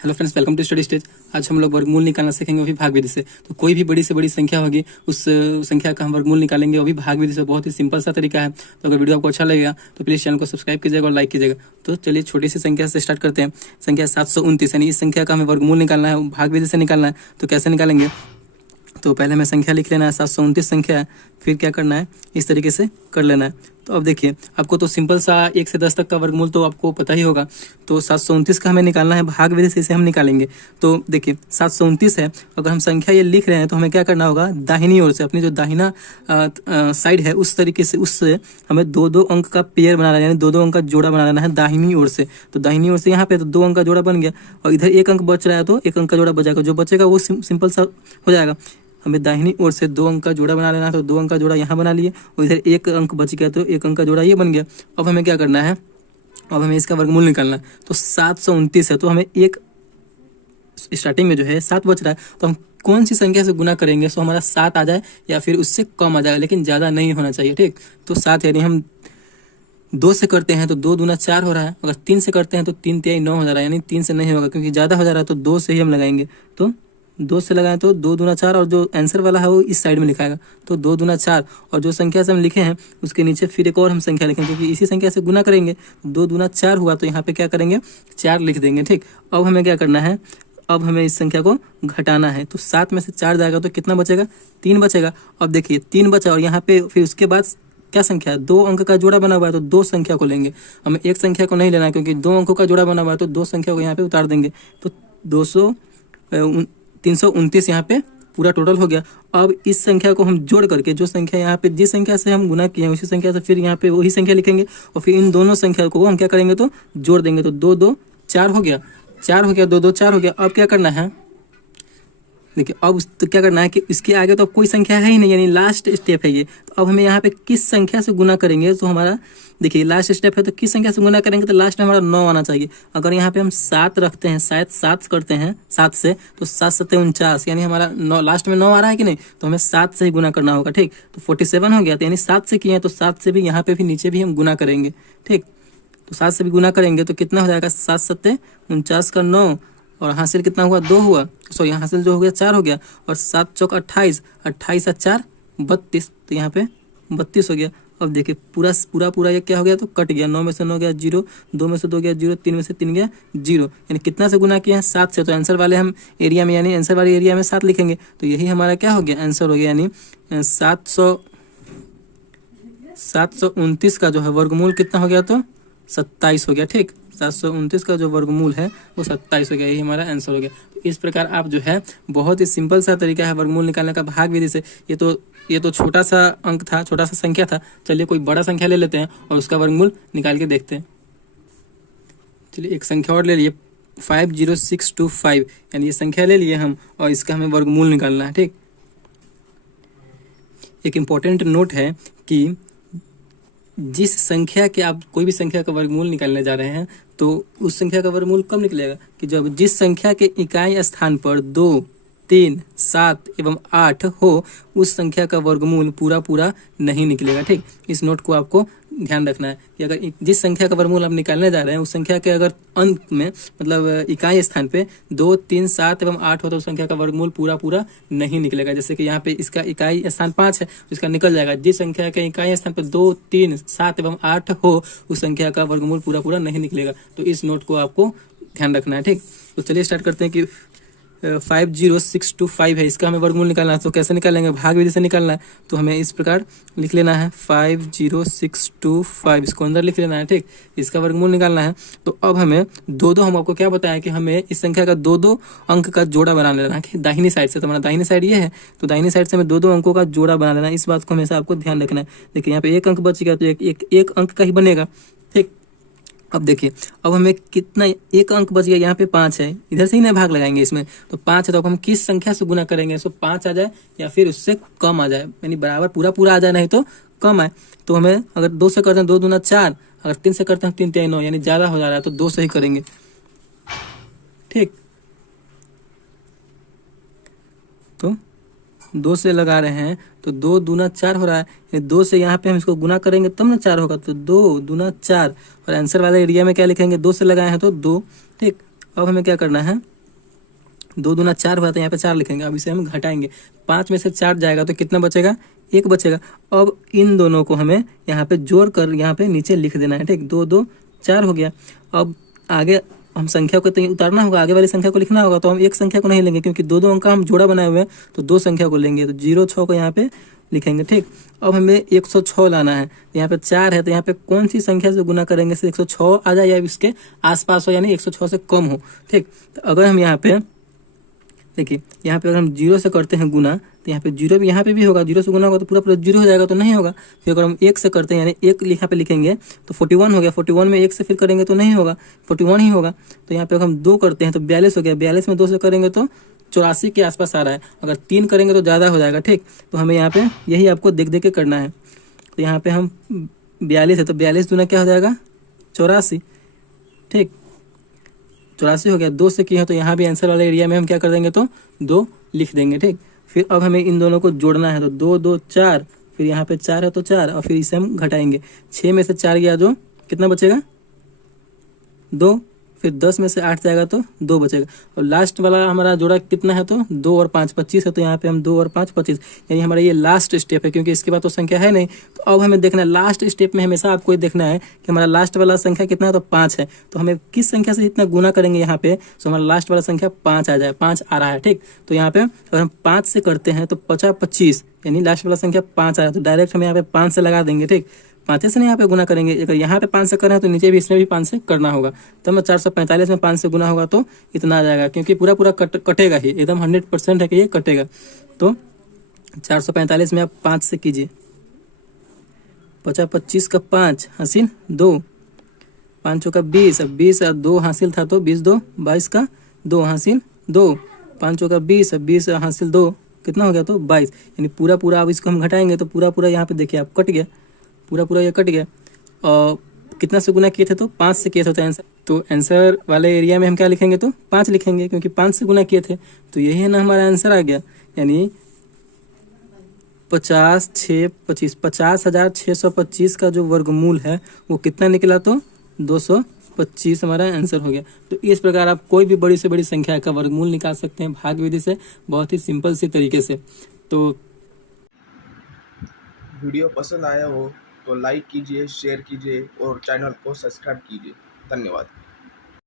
Hello friends, welcome to Study Stage. आज हम लोग वर्गमूल निकालना सीखेंगे, वो भी भाग विधि से। तो कोई भी बड़ी से बड़ी संख्या होगी, उस संख्या का हम वर्गमूल निकालेंगे, वो भी भाग विधि से। बहुत ही सिंपल सा तरीका है। तो अगर वीडियो आपको अच्छा लगेगा तो प्लीज़ चैनल को सब्सक्राइब कीजिएगा और लाइक कीजिएगा। तो चलिए छोटी सी संख्या से स्टार्ट करते हैं। संख्या 729, यानी इस संख्या का हमें वर्गमूल निकालना है, भाग विधि से निकालना है। तो कैसे निकालेंगे? तो पहले हमें संख्या लिख लेना है, 729 संख्या है। फिर क्या करना है, इस तरीके से कर लेना है। तो अब देखिए, आपको तो सिंपल सा 1 से 10 तक का वर्गमूल तो आपको पता ही होगा। तो 729 का हमें निकालना है, भाग विधि से इसे हम निकालेंगे। तो देखिए 729 है, अगर हम संख्या ये लिख रहे हैं तो हमें क्या करना होगा, दाहिनी ओर से, अपनी जो दाहिना साइड है उस तरीके से, उससे हमें दो दो अंक का पेयर बनाना है, यानी दो दो अंक का जोड़ा बना लेना है दाहिनी ओर से। तो दाहिनी ओर से यहाँ पे तो 2 अंक का जोड़ा बन गया, और इधर 1 अंक बच रहा है तो 1 अंक का जोड़ा बचेगा। जो बचेगा वो सिंपल सा हो जाएगा। हमें दाहिनी ओर से 2 अंक का जोड़ा बना लेना है, तो 2 अंक का जोड़ा यहाँ बना लिए, और इधर 1 अंक बच गया तो 1 अंक का जोड़ा ये बन गया। अब हमें क्या करना है, अब हमें इसका वर्गमूल निकालना है। तो 729 है, तो हमें एक स्टार्टिंग में जो है 7 बच रहा है, तो हम कौन सी संख्या से गुना करेंगे सो हमारा 7 आ जाए या फिर उससे कम आ जाए, लेकिन ज़्यादा नहीं होना चाहिए। ठीक, तो 7 यानी हम 2 से करते हैं तो 2 दूना 4 हो रहा है। अगर 3 से करते हैं तो 3 तिहाई 9 हो जा रहा है, यानी 3 से नहीं होगा क्योंकि ज़्यादा हो जा रहा है। तो 2 से ही हम लगाएंगे। तो 2 से लगाएं तो 2 दूना 4, और जो आंसर वाला है वो इस साइड में लिखाएगा। तो 2 दूना 4, और जो संख्या से हम लिखे हैं उसके नीचे फिर एक और हम संख्या लिखेंगे, क्योंकि इसी संख्या से गुना करेंगे। 2 दूना 4 हुआ, तो यहाँ पे क्या करेंगे, 4 लिख देंगे। ठीक, अब हमें क्या करना है, अब हमें इस संख्या को घटाना है। तो 7 में से 4 जाएगा तो कितना बचेगा, 3 बचेगा। अब देखिए 3 बचा, और यहाँ पे फिर उसके बाद क्या संख्या है, 2 अंक का जोड़ा बना हुआ है, तो 2 संख्या को लेंगे। हमें एक संख्या को नहीं लेना है, क्योंकि 2 अंकों का जोड़ा बना हुआ है, तो 2 संख्या को यहाँ पे उतार देंगे। तो 329 यहाँ पे पूरा टोटल हो गया। अब इस संख्या को हम जोड़ करके, जो संख्या यहाँ पे जिस संख्या से हम गुना किए हैं उसी संख्या से फिर यहाँ पे वही संख्या लिखेंगे, और फिर इन दोनों संख्या को हम क्या करेंगे, तो जोड़ देंगे। तो 2 2 4 हो गया, 4 हो गया, 2 2 4 हो गया। अब क्या करना है, देखिए अब तो क्या करना है कि इसके आगे तो अब कोई संख्या है ही नहीं, यानी लास्ट स्टेप है ये। तो अब हमें यहाँ पे किस संख्या से गुना करेंगे, तो हमारा देखिए लास्ट स्टेप है, तो किस संख्या से गुना करेंगे, तो लास्ट में हमारा 9 आना चाहिए। अगर यहाँ पे हम 7 रखते हैं, शायद 7 करते हैं 7 से, तो 7 7 49, यानी हमारा 9 लास्ट में 9 आ रहा है कि नहीं, तो हमें 7 से ही गुना करना होगा। ठीक, तो 47 हो गया, तो यानी 7 से किए हैं तो 7 से भी यहाँ पे भी नीचे भी हम गुना करेंगे। ठीक, तो 7 से भी गुना करेंगे तो कितना हो जाएगा, 7 7 49 का 9, और हासिल कितना हुआ, 2 हुआ। सॉरी, हासिल जो हो गया 4 हो गया, और 7 चौक 28, 28 और 4 32, तो यहाँ पे 32 हो गया। अब देखिए पूरा ये क्या हो गया, तो कट गया। 9 में से 9 गया 0, 2 में से 2 गया 0, 3 में से 3 गया 0, यानी कितना से गुना किया है, 7 से। तो आंसर वाले हम एरिया में, यानी आंसर वाले एरिया में 7 लिखेंगे। तो यही हमारा क्या हो गया, आंसर हो गया। यानी 729 का जो है वर्गमूल कितना हो गया, तो 27 हो गया। ठीक, 729 का जो वर्गमूल है वो 27 हो गया, यही हमारा आंसर हो गया। तो इस प्रकार आप जो है, बहुत ही सिंपल सा तरीका है वर्गमूल निकालने का भाग विधि से। ये तो छोटा सा अंक था, छोटा सा संख्या था। चलिए कोई बड़ा संख्या ले लेते हैं और उसका वर्गमूल निकाल के देखते हैं। चलिए एक संख्या और ले लिए, 50625, यानी ये संख्या ले लिए हम, और इसका हमें वर्गमूल निकालना है। ठीक, एक इम्पोर्टेंट नोट है कि जिस संख्या के आप कोई भी संख्या का वर्गमूल निकालने जा रहे हैं, तो उस संख्या का वर्गमूल कब निकलेगा कि जब जिस संख्या के इकाई स्थान पर 2 3 7 एवं 8 हो, उस संख्या का वर्गमूल पूरा नहीं निकलेगा। ठीक, इस नोट को आपको ध्यान रखना है कि अगर जिस संख्या का वर्गमूल आप निकालने जा रहे हैं, उस संख्या के अगर अंत में, मतलब इकाई स्थान पे 2 3 7 एवं 8 हो, तो उस संख्या का वर्गमूल पूरा नहीं निकलेगा। जैसे कि यहाँ पे इसका इकाई स्थान 5 है, तो इसका निकल जाएगा। जिस संख्या के इकाई स्थान पर 2 3 7 एवं 8 हो, उस संख्या का वर्गमूल पूरा नहीं निकलेगा। तो इस नोट को आपको ध्यान रखना है। ठीक, तो चलिए स्टार्ट करते हैं कि 50625 है, इसका हमें वर्गमूल निकालना है। तो कैसे निकालेंगे, भाग विधि से निकालना है। तो हमें इस प्रकार लिख लेना है 50625, इसको अंदर लिख लेना है। ठीक, इसका वर्गमूल निकालना है। तो अब हमें दो हम आपको क्या बताया कि हमें इस संख्या का 2 अंक का जोड़ा बना लेना है कि दाहिनी साइड से। तो हमारा दाहिनी साइड ये है, तो दाहिनी साइड से हमें 2 अंकों का जोड़ा बना लेना है। इस बात को हमेशा आपको ध्यान रखना है। देखिए यहाँ पे 1 अंक बच गया, तो एक अंक का ही बनेगा। ठीक, अब देखिए, अब हमें कितना, 1 अंक बच गया, यहाँ पे 5 है, इधर से ही ना भाग लगाएंगे इसमें। तो 5 है, तो अब हम किस संख्या से गुना करेंगे, सो 5 आ जाए या फिर उससे कम आ जाए, यानी बराबर पूरा आ जाए, नहीं तो कम आए। तो हमें अगर 2 से करते हैं 2 दूना 4, अगर 3 से करते हैं 3 3 9, यानी ज़्यादा हो जा रहा है, तो 2 से ही करेंगे। ठीक, तो 2 से लगा रहे हैं, तो 2 दूना 4 हो रहा है। 2 से यहाँ पे हम इसको गुना करेंगे तब ना 4 होगा, तो 2 दूना 4, और आंसर वाले एरिया में क्या लिखेंगे, 2 से लगाए हैं तो 2। ठीक, अब हमें क्या करना है, 2 दूना 4 हुआ तो यहाँ पे 4 लिखेंगे। अब इसे हम घटाएंगे, 5 में से 4 जाएगा तो कितना बचेगा, 1 बचेगा। अब इन दोनों को हमें यहाँ पे जोड़ कर यहाँ पे नीचे लिख देना है, ठीक। 2 2 4 हो गया। अब आगे हम संख्या को तो उतारना होगा, आगे वाली संख्या को लिखना होगा, तो हम एक संख्या को नहीं लेंगे क्योंकि 2 2 अंक का हम जोड़ा बनाए हुए हैं, तो 2 संख्या को लेंगे, तो 0 6 को यहाँ पे लिखेंगे, ठीक। अब हमें 106 लाना है, यहाँ पे 4 है, तो यहाँ पे कौन सी संख्या से गुना करेंगे से 106 आ जाए या इसके आसपास हो, यानी 106 से कम हो, ठीक। तो अगर हम यहाँ पे देखिए, यहाँ पे अगर हम 0 से करते हैं गुना, तो यहाँ पे 0 भी यहाँ पे भी होगा, 0 से गुना होगा तो पूरा पूरा 0 हो जाएगा, तो नहीं होगा। फिर अगर हम 1 से करते हैं, यानी 1 यहाँ पे लिखेंगे तो 41 हो गया, 41 में 1 से फिर करेंगे तो नहीं होगा, 41 ही होगा। तो यहाँ पे अगर हम 2 करते हैं तो 42 हो गया, 42 में 2 से करेंगे तो 84 के आसपास आ रहा है, अगर 3 करेंगे तो ज़्यादा हो जाएगा, ठीक। तो हमें यहाँ पे यही आपको देख देख के करना है। तो यहाँ पे हम 42 है, तो 42 दूना क्या हो जाएगा, 84, ठीक। 84 हो गया। 2 से किया तो यहाँ भी आंसर वाले एरिया में हम क्या कर देंगे, तो 2 लिख देंगे, ठीक। फिर अब हमें इन दोनों को जोड़ना है, तो 2 2 4, फिर यहाँ पे 4 है तो 4, और फिर इसे हम घटाएंगे। 6 में से 4 गया जो कितना बचेगा, 2, फिर 10 में से 8 जाएगा तो 2 बचेगा। और लास्ट वाला हमारा जोड़ा कितना है, तो 2 और 5 25 है, तो यहाँ पे हम 2 और 5 25, यानी हमारा ये लास्ट स्टेप है, क्योंकि इसके बाद तो संख्या है नहीं। तो अब हमें देखना है, लास्ट स्टेप में हमेशा आपको देखना है कि हमारा लास्ट वाला संख्या कितना है, तो 5 है। तो हमें किस संख्या से इतना गुना करेंगे यहाँ पे, तो हमारा लास्ट वाला संख्या 5 आ जाए, 5 आ रहा है, ठीक। तो यहाँ पे अगर हम 5 से करते हैं तो 50 25, यानी लास्ट वाला संख्या 5 आ रहा है, तो डायरेक्ट हम यहाँ पे 5 से लगा देंगे, ठीक। 5 से यहाँ पे गुना करेंगे, अगर यहाँ पे 5 से कर रहे हैं तो नीचे भी इसमें भी 5 से करना होगा, तो मैं 445 में 5 से गुना होगा तो इतना आ जाएगा, क्योंकि पूरा पूरा कटेगा ही, एकदम 100% है कि ये कटेगा। तो 445 में आप 5 से कीजिए, 50 25 का 5 हासिल 2, 5 चौका 20, अब 20 और 2 हासिल था तो 20 2 22 का 2 हासिल 2, 5 चौका 20, अब 20 हासिल 2, कितना हो गया, तो 22, यानी पूरा पूरा अब इसको हम घटाएंगे तो पूरा पूरा यहाँ पे देखिए आप कट गया, पूरा पूरा ये कट गया। और कितना से गुना किए थे, तो 5 से किए थे, तो आंसर वाले एरिया में हम क्या लिखेंगे, तो 5 लिखेंगे, क्योंकि 5 से गुना किए थे। तो यही है ना हमारा आंसर आ गया, यानी 50 6 25 50,625 का जो वर्गमूल है वो कितना निकला, तो 225 हमारा आंसर हो गया। तो इस प्रकार आप कोई भी बड़ी से बड़ी संख्या का वर्गमूल निकाल सकते हैं भाग विधि से, बहुत ही सिंपल सी तरीके से। तो वीडियो पसंद आया हो तो लाइक कीजिए, शेयर कीजिए और चैनल को सब्सक्राइब कीजिए। धन्यवाद।